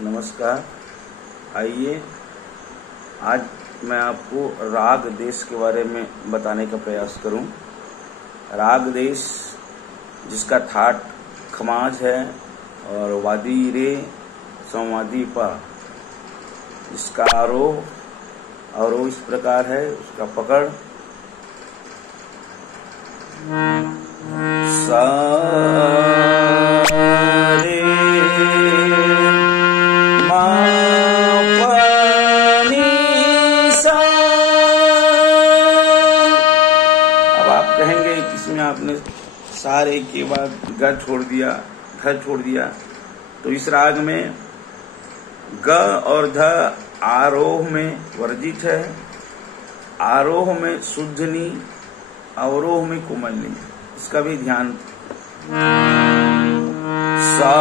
नमस्कार। आइए आज मैं आपको राग देश के बारे में बताने का प्रयास करूं। राग देश जिसका ठाट खमाज है और वादी रे संवादी पा, जिसका आरोह इस प्रकार है, उसका पकड़ सा रे मा पा नी सा। अब आप कहेंगे कि इसमें आपने सारे के बाद ग छोड़ दिया, ध छोड़ दिया। तो इस राग में ग और ध आरोह में वर्जित है, आरोह में शुद्ध नी, अवरोह में कोमल नी। इसका भी ध्यान। सा